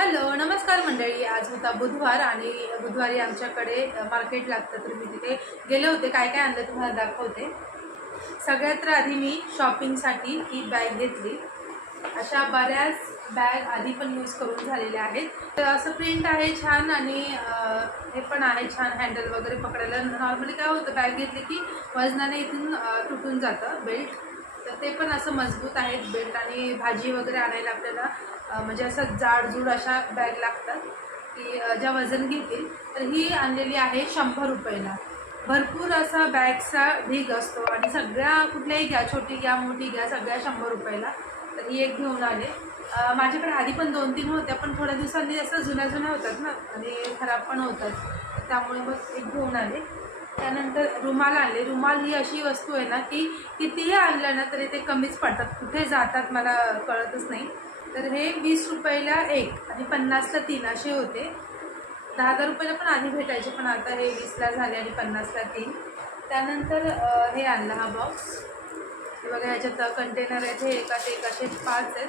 Hello नमस्कार मंडळी. आज होता बुधवार आणि बुधवारी आमच्याकडे मार्केट लागतं तर मी तिथे गेले होते. काय काय आणलं तुम्हाला दाखवते. सगळ्यात आधी मी शॉपिंगसाठी ही बॅग घेतली. अशा बऱ्याच बॅग आधी पण यूज करून झालेल्या आहेत. तर असं प्रिंट आहे छान आणि हे पण आहे छान. हँडल वगैरे पकडायला नॉर्मली काय होतं बॅग घेतली की वजनाने इथून तुटून जातं बेल्ट. तर ते पण असं मजबूत आहेत बेल्ट आणि भाजी वगैरे आणायला आपल्याला म्हणजे असं जाडजूड अशा बॅग लागतात की ज्या वजन घेतील तर ही आणलेली आहे शंभर रुपयाला. भरपूर असा बॅगचा ढीग असतो आणि सगळ्या कुठल्याही घ्या छोटी घ्या मोठी घ्या सगळ्या शंभर रुपयाला. तर ही एक घेऊन आले. माझ्याकडे आधी पण दोन तीन होत्या पण थोड्या दिवसांनी असं जुन्या जुन्या होतात ना आणि खराब पण होतात. त्यामुळे मग एक घेऊन आले. त्यानंतर रुमाल आले रुमाल ही अशी वस्तू आहे ना की कितीही आणलं ना तरी ते कमीच पडतात. कुठे जातात मला कळतच नाही. तर हे वीस रुपयाला एक आणि पन्नासला तीन असे होते. दहा हजार रुपयाला पण आधी भेटायचे पण आता हे वीसला झाले आणि पन्नासला तीन. त्यानंतर हे आणलं हा बॉक्स हे बघा ह्याच्यात कंटेनर आहेत हे एकात एकाचे पाच आहेत.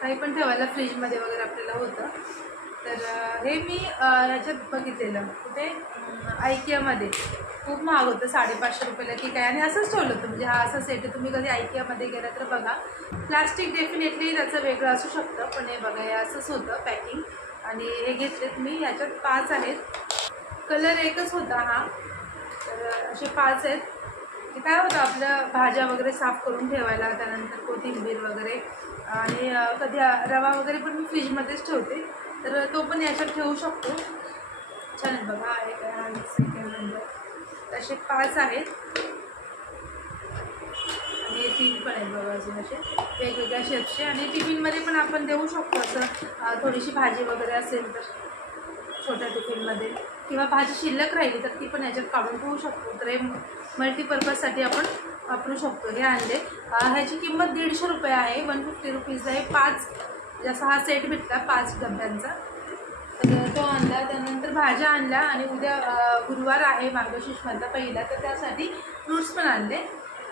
काही पण ठेवायला फ्रीजमध्ये वगैरे आपल्याला होतं. तर हे मी ह्याच्यात बघितलेलं. कुठे? ऐकियामध्ये आयकियामध्ये खूप महाग होतं साडेपाचशे रुपयाला ठीक आहे. आणि असंच ठेवलं होतं म्हणजे हा असा सेट आहे. तुम्ही कधी आयकियामध्ये गेला तर बघा. प्लास्टिक डेफिनेटली त्याचं वेगळं असू शकतं पण हे बघा हे असंच होतं पॅकिंग आणि हे घेतलेत मी ह्याच्यात पाच आहेत. कलर एकच होता हा. तर असे पाच आहेत. ते काय होतं आपलं भाज्या वगैरे साफ करून ठेवायला त्यानंतर कोथिंबीर वगैरे. आणि कधी रवा वगैरे पण मी फ्रीजमध्येच ठेवते. तर तो पण याच्यात ठेवू शकतो. छान आहे बघा एक आहे, सेकंड नंबर तसे पाच आहेत. आणि तीन पण आहेत बघा अजून असे. वेगवेगळ्या शेपचे आणि टिफिनमध्ये पण आपण देऊ शकतो असं. थोडीशी भाजी वगैरे असेल तर छोट्या टिफिनमध्ये. किंवा भाजी शिल्लक राहिली तर ती पण याच्यात काढून ठेवू शकतो. तर हे मल्टीपर्पजसाठी आपण वापरू शकतो हे आणले ह्याची किंमत दीडशे रुपये आहे. वन फिफ्टी रुपीज आहे पाच जसा हा सेट भेटला पाच डब्यांचा. तो आणला त्यानंतर भाज्या आणल्या आणि उद्या गुरुवार आहे मार्गशीर्ष मधला पहिला तर त्यासाठी फ्रूट्स पण आणले.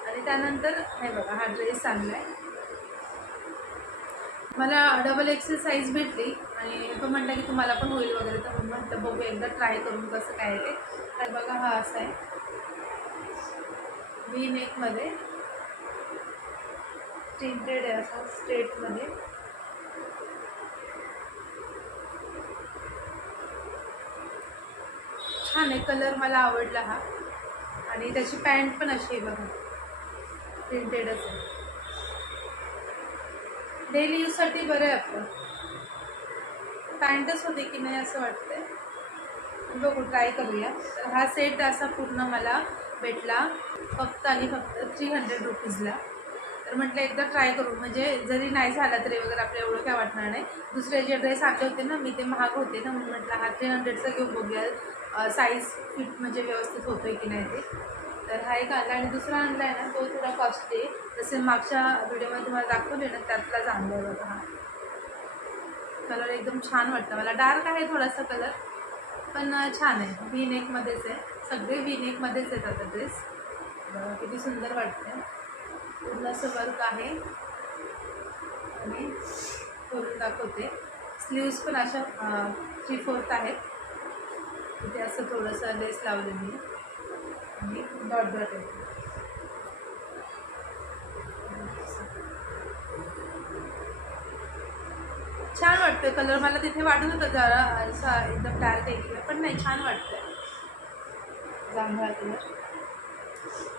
आणि त्यानंतर हे बघा हा ड्रेस आणला आहे मला डबल एक्सेल साईज भेटली आणि तो म्हटला की तुम्हाला पण होईल वगैरे तर मग म्हटलं बघू एकदा ट्राय करून कसं काय ते. तर बघा हा असा आहे. वी नेकमध्ये प्रिंटेड आहे असा स्ट्रेटमध्ये छान आहे. कलर मला आवडला हा. आणि त्याची पॅन्ट पण अशी आहे बघा. प्रिंटेडच आहे डेली यूजसाठी बरं आहे आपलं. पॅन्टच होते की नाही असं वाटतंय. बघू ट्राय करूया. तर हा सेट असा पूर्ण मला भेटला. फक्त आणि फक्त थ्री हंड्रेड रुपीजला तर म्हटलं एकदा ट्राय करू. म्हणजे जरी नाही झाला तरी वगैरे आपल्या एवढं काय वाटणार नाही. दुसरे जे ड्रेस आले होते ना मी ते महाग होते ना म्हणून म्हटलं हा थ्री हंड्रेडचा घेऊन बघूया. साईज फिट म्हणजे व्यवस्थित होतोय की नाही ते. तर हा एक आणला आणि दुसरा आणला आहे ना तो थोडा कॉस्टली आहे जसे मागच्या व्हिडिओमध्ये तुम्हाला दाखवले ना त्यातलाच आणला आहे बघा हा. कलर एकदम छान वाटतं. मला डार्क आहे थोडासा कलर पण छान आहे. व्ही नेकमध्येच आहे. सगळे व्ही नेकमध्येच आहेत आता ड्रेस किती सुंदर वाटते पूर्ण असं वर्क आहे. आणि करून दाखवते. स्लीव्स पण अशा थ्री फोर्थ आहेत. तिथे असं थोडंसं लेस लावलेली आहे. आणि डॉट डॉट आहे. छान वाटतं कलर मला तिथे वाटत होतं जरा असा एकदम डार्क आहे पण नाही छान वाटतं जांभळा कलर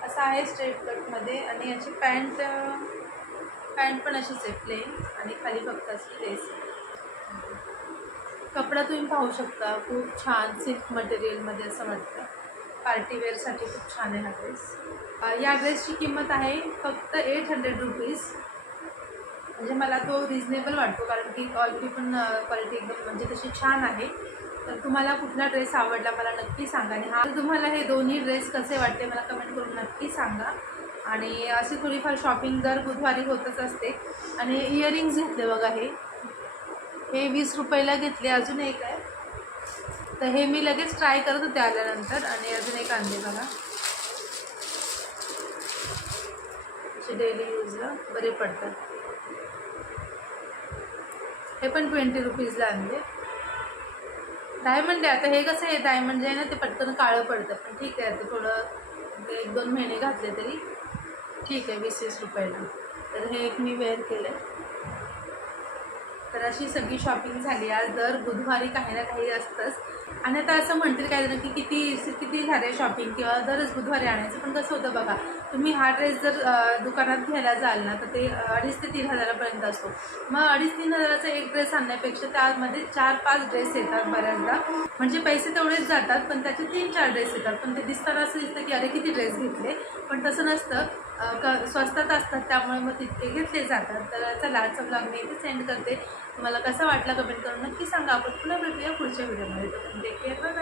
असा आहे स्ट्रेट कटमध्ये आणि याची पॅन्ट पॅन्ट पण अशीच आहे प्लेन आणि खाली फक्त अशी लेस कपडा तुम्ही पाहू शकता खूप छान सिल्क मटेरियलमध्ये असं वाटतं. पार्टीवेअरसाठी खूप छान आहे हा ड्रेस या ड्रेसची किंमत आहे फक्त एट हंड्रेड रुपीज म्हणजे मला तो रिजनेबल वाटतो कारण की क्वालिटी पण क्वालिटी एकदम म्हणजे तशी छान आहे. तर तुम्हाला कुठला ड्रेस आवडला मला नक्की सांगा. आणि हा तुम्हाला हे दोन्ही ड्रेस कसे वाटते मला कमेंट करून नक्की सांगा. आणि अशी थोडीफार शॉपिंग दर बुधवारी होतच असते. आणि इयरिंग्स घेतले बघा हे. हे वीस रुपयाला घेतले अजून एक आहे. तर हे मी लगेच ट्राय करत होते आल्यानंतर. आणि अजून एक आणले बघा. असे डेली यूजला बरे पडतात. हे पण ट्वेंटी रुपीजला आणले. डायमंड आहे. आता हे कसं आहे डायमंड जे आहे ना ते पटकन काळं पडतं. पण ठीक आहे आता थोडं एक दोन महिने घातले तरी ठीक आहे वीस वीस रुपयाला. तर हे एक मी वेअर केलं आहे तर अशी सगळी शॉपिंग झाली आज. दर बुधवारी काही ना काही असतंच. आणि आता असं म्हणतील काय जण की किती किती झाले शॉपिंग किंवा दरच बुधवारी आणायचं. पण कसं होतं बघा तुम्ही हा ड्रेस जर दुकानात घ्यायला जाल ना तर ते अडीच ते तीन हजारापर्यंत असतो. मग अडीच तीन हजाराचा एक ड्रेस आणण्यापेक्षा त्यामध्ये चार पाच ड्रेस येतात बऱ्याचदा. म्हणजे पैसे तेवढेच जातात पण त्याचे तीन चार ड्रेस येतात. पण ते दिसताना असं दिसतं की अरे किती ड्रेस घेतले. पण तसं नसतं. क स्वस्तात असतात त्यामुळे मग तितके घेतले जातात. तर चला आजचा ब्लॉग मी इथे सेंड करते. तुम्हाला कसा वाटला कमेंट करून नक्की सांगा. आपण पुन्हा भेटूया पुढच्या व्हिडिओमध्ये टेक केअर बाय